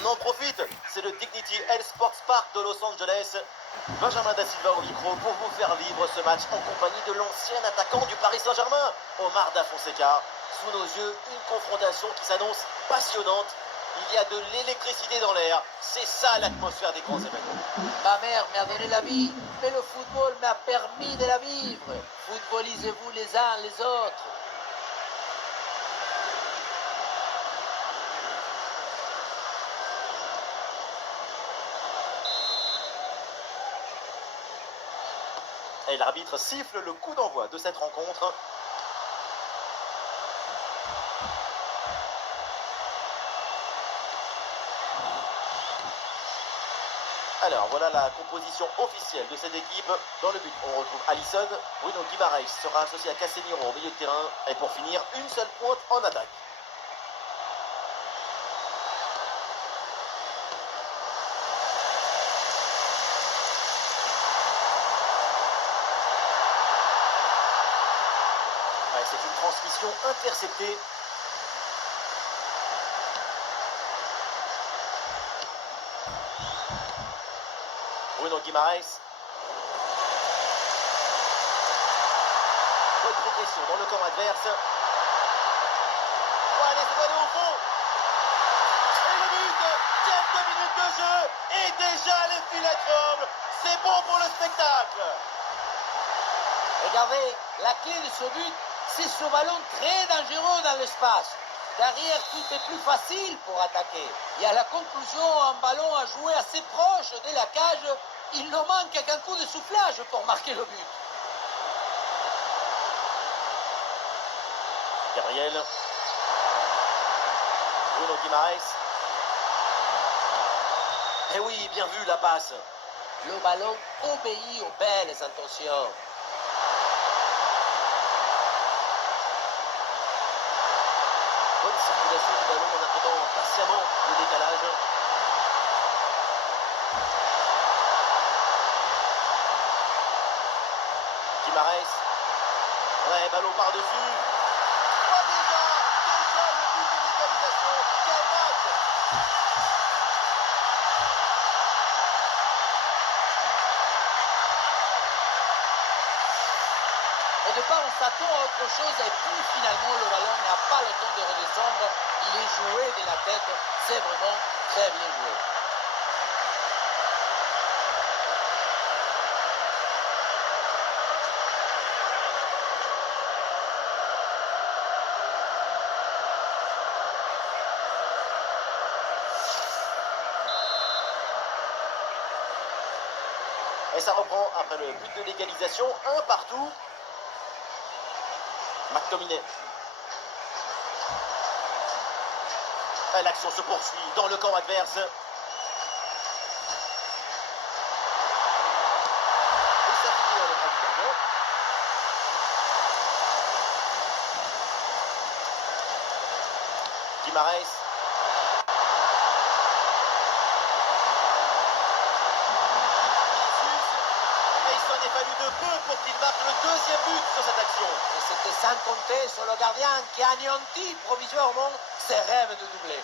On en profite, c'est le Dignity Health Sports Park de Los Angeles. Benjamin Da Silva au micro pour vous faire vivre ce match en compagnie de l'ancien attaquant du Paris Saint-Germain, Omar Da Fonseca. Sous nos yeux, une confrontation qui s'annonce passionnante. Il y a de l'électricité dans l'air, c'est ça l'atmosphère des grands événements. Ma mère m'a donné la vie, mais le football m'a permis de la vivre. Footballisez-vous les uns les autres. Et l'arbitre siffle le coup d'envoi de cette rencontre. Alors voilà la composition officielle de cette équipe. Dans le but, on retrouve Alisson. Bruno Guimaraes sera associé à Casemiro au milieu de terrain. Et pour finir, une seule pointe en attaque. Ouais, c'est une transmission interceptée. Bruno Guimaraes. Bonne progression dans le camp adverse. Allez, c'est donné au fond. Et le but, quelques minutes de jeu. Et déjà les filets tremblent. C'est bon pour le spectacle. Regardez, la clé de ce but, c'est ce ballon très dangereux dans l'espace. Derrière, tout est plus facile pour attaquer. Et à la conclusion, un ballon à jouer assez proche de la cage, il ne manque qu'un coup de soufflage pour marquer le but. Gabriel. Bruno Guimaraes. Eh oui, bien vu la passe. Le ballon obéit aux belles intentions. Bonne circulation du ballon en attendant patiemment le décalage. Guimaraes. Ouais, ballon par-dessus. Oh, déjà le but de l'égalisation. Quel match! Au départ, on s'attend à autre chose et puis finalement, le ballon n'a pas le temps de redescendre. Il est joué de la tête. C'est vraiment très bien joué. Et ça reprend après le but de l'égalisation. Un partout. McTominay. L'action se poursuit dans le camp adverse. Et ça finit avec un gardien. Guimaraes. Il s'en est fallu de peu pour qu'il marque le deuxième but sur cette action. Et c'était sans compter sur le gardien qui anéantit provisoirement ses rêves de doubler.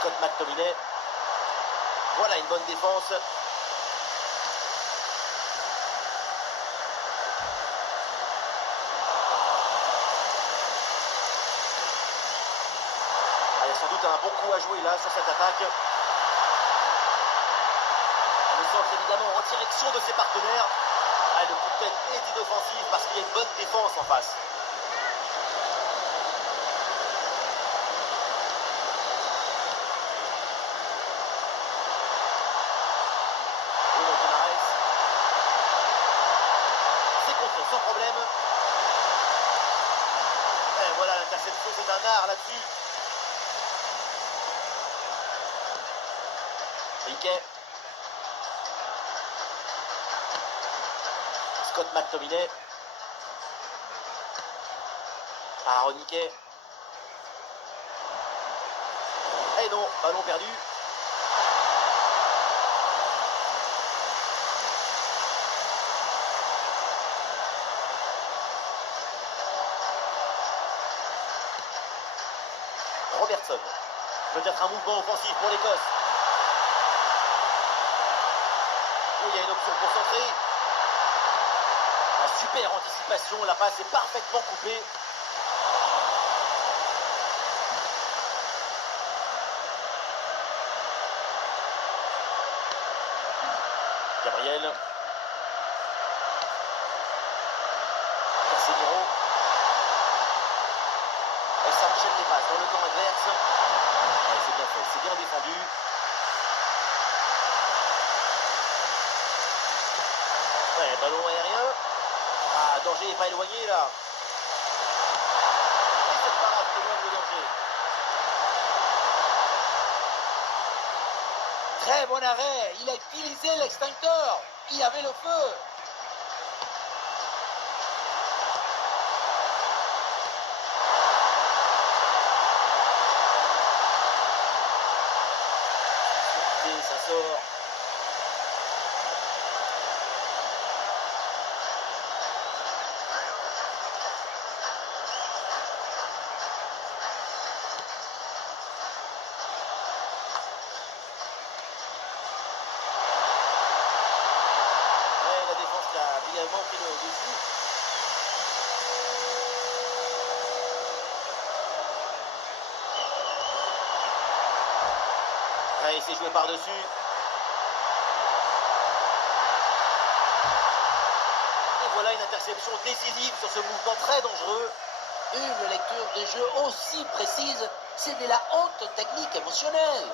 Scott McTominay. Voilà une bonne défense. Il y a sans doute un bon coup à jouer là sur cette attaque. Le centre évidemment en direction de ses partenaires. Le coup de tête est inoffensif parce qu'il y a une bonne défense en face. Bruno Guimaraes. C'est contré sans problème. Et voilà l'interception, c'est un art là-dessus. Riquet. Scott McTominay. Aaron Niquet. Et non, ballon perdu. Robertson. Peut-être un mouvement offensif pour l'Écosse. Oh, il y a une option pour centrer. La super anticipation, la passe est parfaitement coupée. Gabriel. Casemiro. Et ça enchaîne les passes dans le camp adverse. Ouais, c'est bien fait, c'est bien défendu. Ouais, ballon aérien. Ah, danger n'est pas éloigné là. Et cette parade éloigne le danger. Très bon arrêt, il a utilisé l'extincteur, il y avait le feu. Et ça sort. Ouais, la défense qui a brièvement pris le dessus. Ouais, il s'est joué par-dessus. Et voilà une interception décisive sur ce mouvement très dangereux. Une lecture de jeu aussi précise, c'est de la haute technique émotionnelle.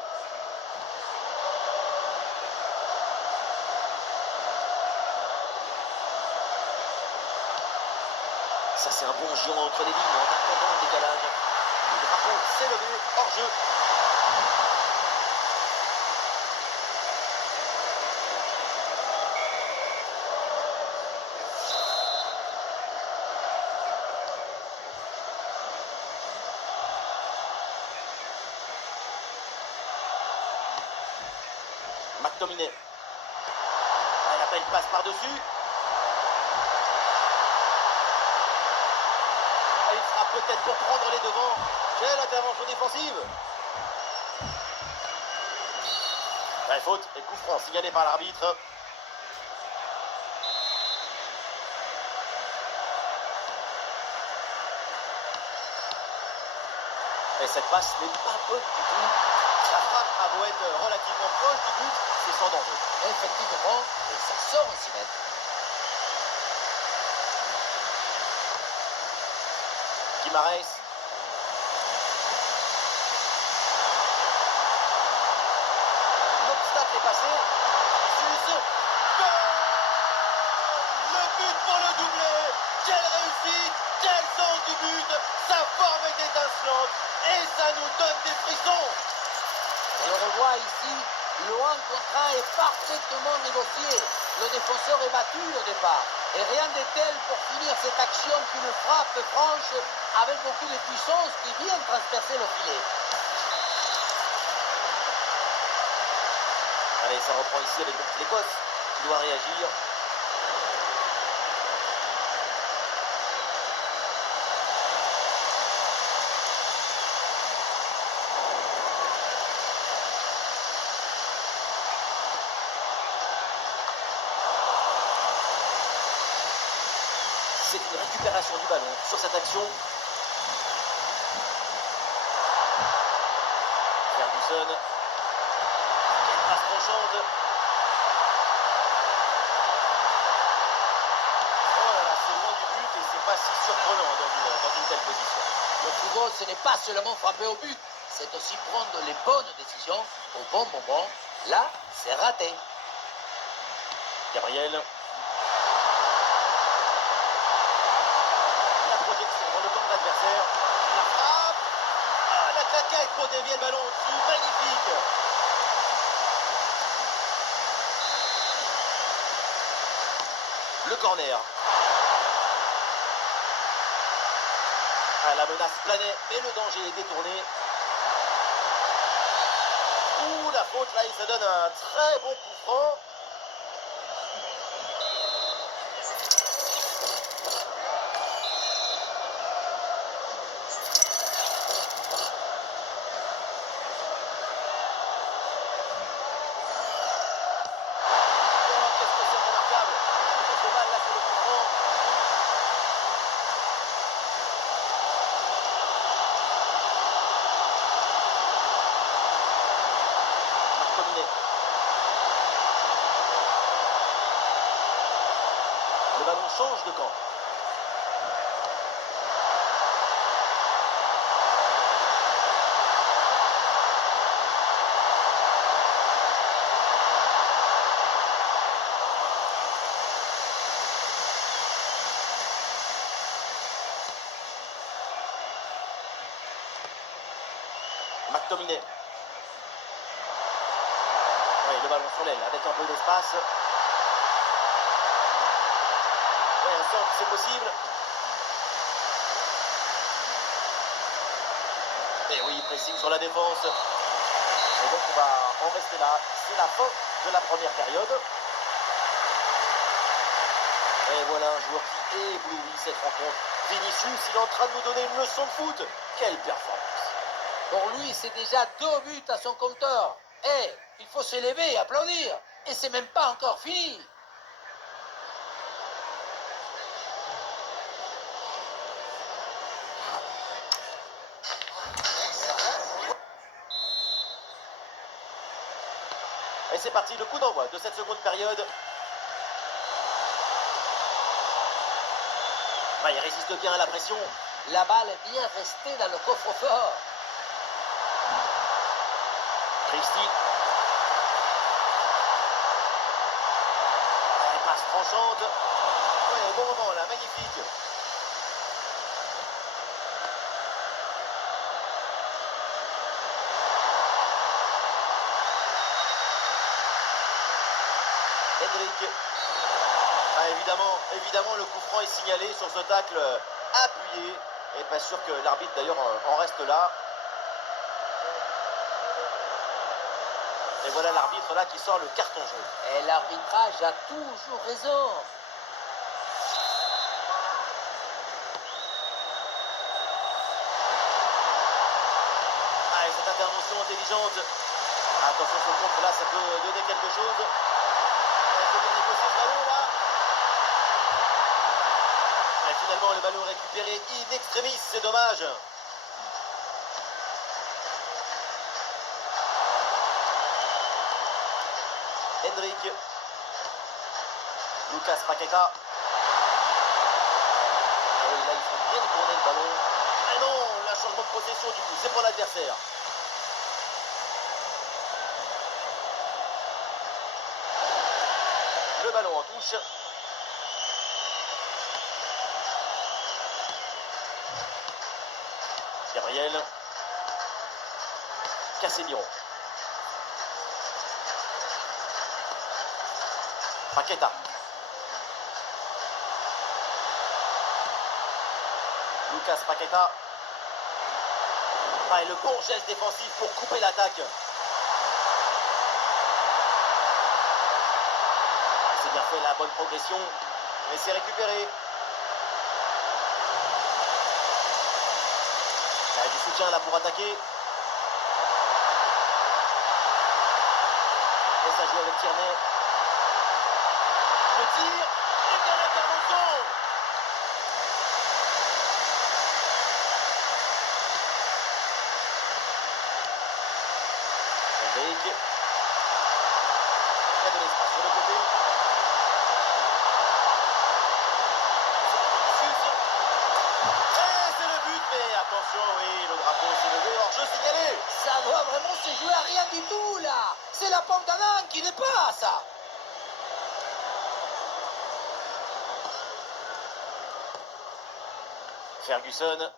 Ça, c'est un bon géant entre les lignes, en attendant le décalage. Le drapeau s'est levé, hors jeu. McTominay. Ouais, la belle passe par-dessus. Et il sera peut-être pour prendre les devants. Quelle intervention défensive. Ouais, faute et coup franc signalé par l'arbitre. Et cette passe n'est pas bonne du tout. La frappe a beau être relativement proche du but, c'est sans danger. Effectivement, et ça sort aussi net. Guimarães. L'obstacle est passé. Vinicius. Goal. Le but pour le doublé. Quelle réussite. Quel sens du but. Sa forme est étincelante. Et ça nous donne des frissons. On le revoit ici, le 1 contre 1 est parfaitement négocié. Le défenseur est battu au départ. Et rien de tel pour finir cette action qu'une frappe franche avec beaucoup de puissance qui vient transpercer le filet. Allez, ça reprend ici avec l'Écosse qui doit réagir. C'est une récupération du ballon sur cette action. Ferguson. Quelle passe tranchante. Oh là là, c'est loin du but et c'est pas si surprenant dans une telle position. Le football, ce n'est pas seulement frapper au but, c'est aussi prendre les bonnes décisions au bon moment. Là, c'est raté. Gabriel. La projection dans le camp de l'adversaire. La frappe. Ah, la claquette pour dévier le ballon au-dessus. Magnifique. Le corner. Ah, la menace planait, mais le danger est détourné. Ouh, la faute là, et ça donne un très bon coup franc. on change de camp. McTominay. Oui, le ballon sur l'aile avec un peu d'espace. Oui, on sent que c'est possible. Et oui, pressing sur la défense. Et donc on va en rester là. C'est la fin de la première période. Et voilà un joueur qui éblouit cette rencontre. Vinicius, il est en train de nous donner une leçon de foot. Quelle performance! Pour lui, c'est déjà 2 buts à son compteur. Et il faut se lever et applaudir. Et c'est même pas encore fini. Et c'est parti, le coup d'envoi de cette seconde période. Ah, il résiste bien à la pression. La balle est bien restée dans le coffre-fort. Christie. Passe tranchante. Ouais, bon moment là, magnifique. Hendrick. Ah, évidemment, le coup franc est signalé sur ce tacle appuyé. Et pas sûr que l'arbitre d'ailleurs en reste là. Et voilà l'arbitre là qui sort le carton jaune. Et l'arbitrage a toujours raison. Ah, et cette intervention intelligente. Attention, ce contre là, ça peut donner quelque chose. Il faut bien négocier le ballon là. Et finalement, le ballon récupéré in extremis, c'est dommage. Hendrick. Lucas Paqueta. Et là, il faut bien tourner le ballon. Ah non, la changement de possession du coup, c'est pour l'adversaire. Le ballon en touche. Gabriel. Casemiro. Paqueta. Lucas Paqueta. Ah, et le bon geste défensif pour couper l'attaque. C'est bien fait, la bonne progression. Mais c'est récupéré. Il y a du soutien là pour attaquer. Et ça joue avec Tierney. Le tir. Et bien l'intervention. Hendrick. Il y a de l'espace sur le côté. Et c'est le but, mais attention, oui, le drapeau s'est levé, hors-jeu signalé. Ça doit vraiment se jouer à rien du tout là. C'est la pomme d'un âne qui dépasse. Ferguson.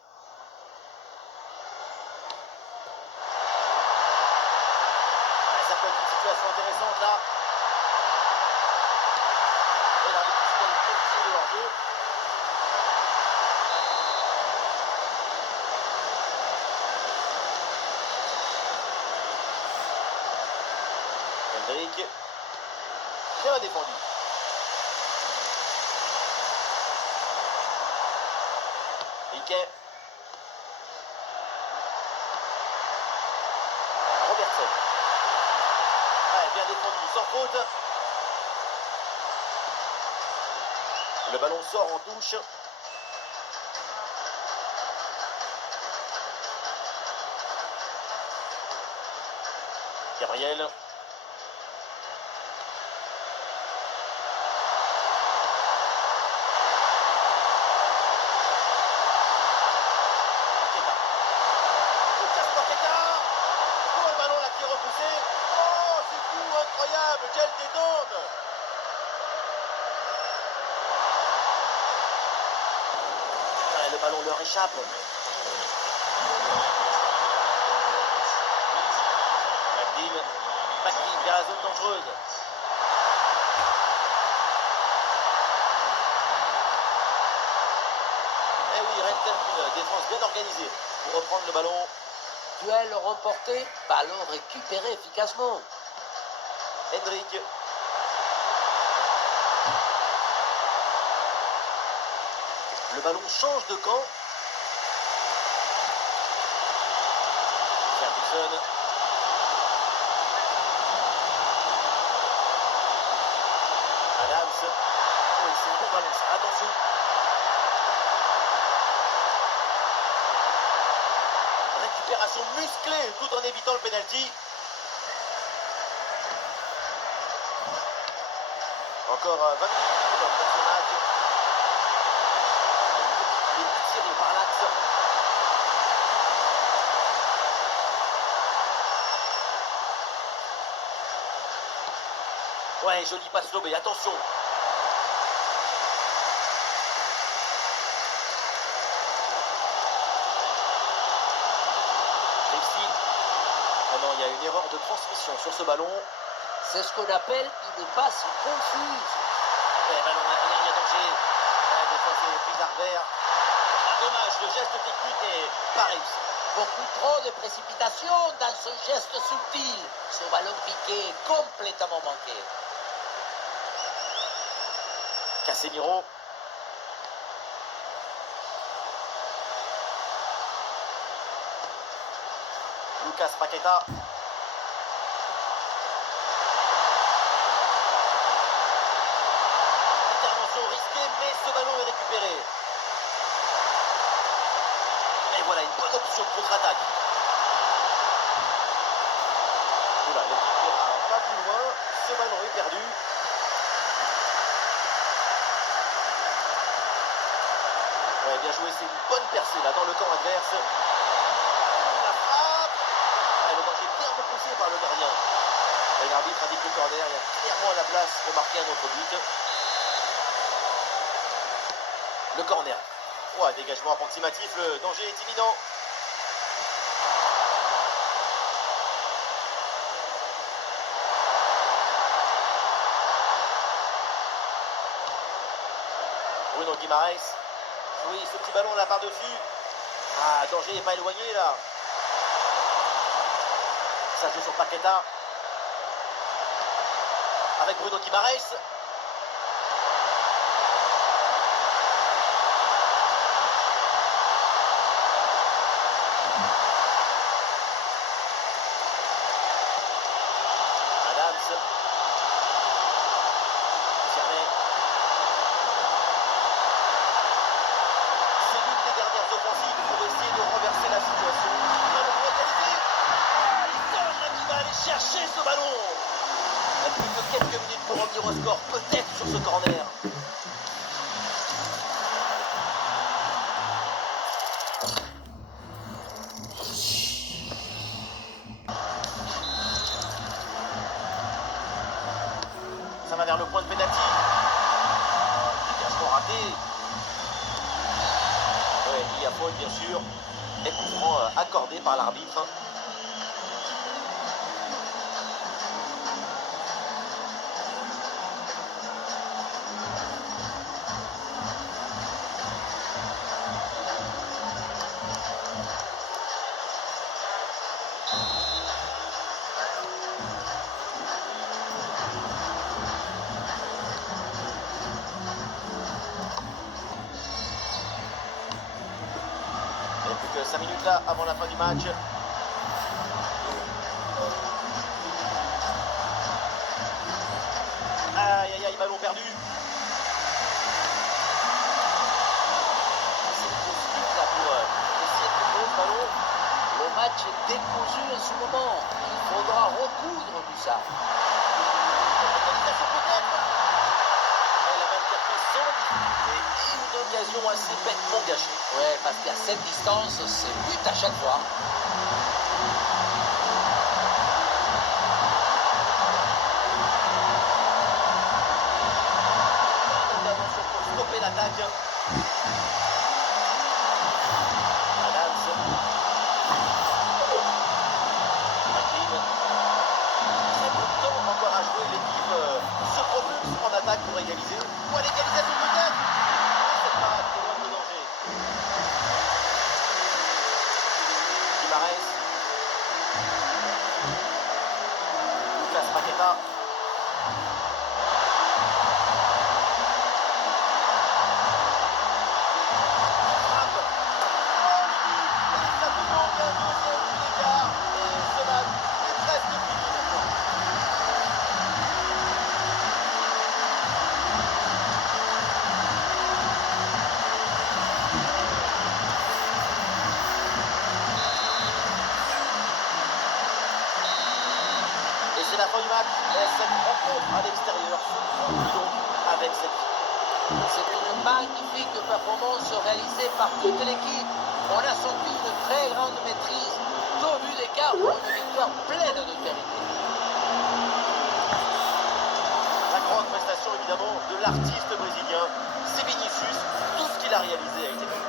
Ça peut être une situation intéressante là. Et l'arbitre qui signale une position de hors-jeu. Hendrick. Bien défendu. Piquet. Robertson. Ouais, bien défendu, sans faute. Le ballon sort en touche. Gabriel. ballon leur échappe. McGinn vers la zone dangereuse. Et oui, reste une défense bien organisée pour reprendre le ballon. Duel remporté, ballon récupéré efficacement. Hendrick. Le ballon change de camp. Ferguson. Adams. Oh, c'est un bon ballon ça, attention. Récupération musclée tout en évitant le penalty. Encore 20 minutes dans ce match. Il est attiré par l'axe. Ouais, joli passe lobé, attention. Chelsea. Oh non, il y a une erreur de transmission sur ce ballon. C'est ce qu'on appelle une passe confuse. Ouais, ballon derrière, il y a danger. Ouais, des fois, c'est prise à revers. Ah, dommage, le geste technique n'est pas réussi. Beaucoup trop de précipitation dans ce geste subtil. Ce ballon piqué est complètement manqué. Casemiro. Lucas Paqueta. Intervention risquée, mais ce ballon est récupéré. Et voilà, une bonne option de contre-attaque. Oula, l'équipe n'ira pas plus loin. Ce ballon est perdu. Ouais, bien joué, c'est une bonne percée là dans le camp adverse. La frappe. Ouais, le danger bien repoussé par le gardien. Et l'arbitre indique le corner, il y a clairement la place pour marquer un autre but. Le corner. Ouais, dégagement approximatif, le danger est imminent. Bruno Guimaraes. Oui, ce petit ballon là par-dessus. Ah, danger n'est pas éloigné là. Ça joue sur Paqueta. Avec Bruno Guimaraes. Adams. Tierney. C'est l'une des dernières offensives pour essayer de renverser la situation. Ballon égalisé. Isson qui va aller chercher ce ballon. Il y a plus que quelques minutes pour revenir au score, peut-être sur ce corner. Ça va vers le point de pénalty. Dégagement raté. Ouais, il y a faute bien sûr. Et coup franc accordé par l'arbitre. Il n'y a plus que 5 minutes là avant la fin du match. Aïe aïe aïe, ballon perdu. C'est possible là pour essayer de trouver ce ballon. Le match est décousu en ce moment. Il faudra recoudre tout ça. Égalisation peut-être. Elle a même capté sans difficulté et une occasion assez bêtement gâchée. Ouais, parce qu'à cette distance, c'est but à chaque fois. Intervention pour stopper l'attaque. Alvarez. Lucas Paqueta. Frappe. Oh, et ça peut donc un deuxième but d'écart. Et ce match est presque fini maintenant. Et c'est la fin du match. Et cette rencontre à l'extérieur se conclut donc avec cette victoire. C'est une magnifique performance réalisée par toute l'équipe. On a senti une très grande maîtrise. 2 buts d'écart pour une victoire pleine d'autorité. La grande prestation évidemment de l'artiste brésilien, c'est Vinicius. Tout ce qu'il a réalisé a été bon.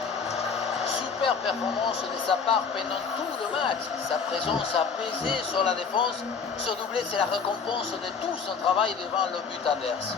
Super performance de sa part pendant tout le match. Sa présence a pesé sur la défense. Ce doublé, c'est la récompense de tout son travail devant le but adverse.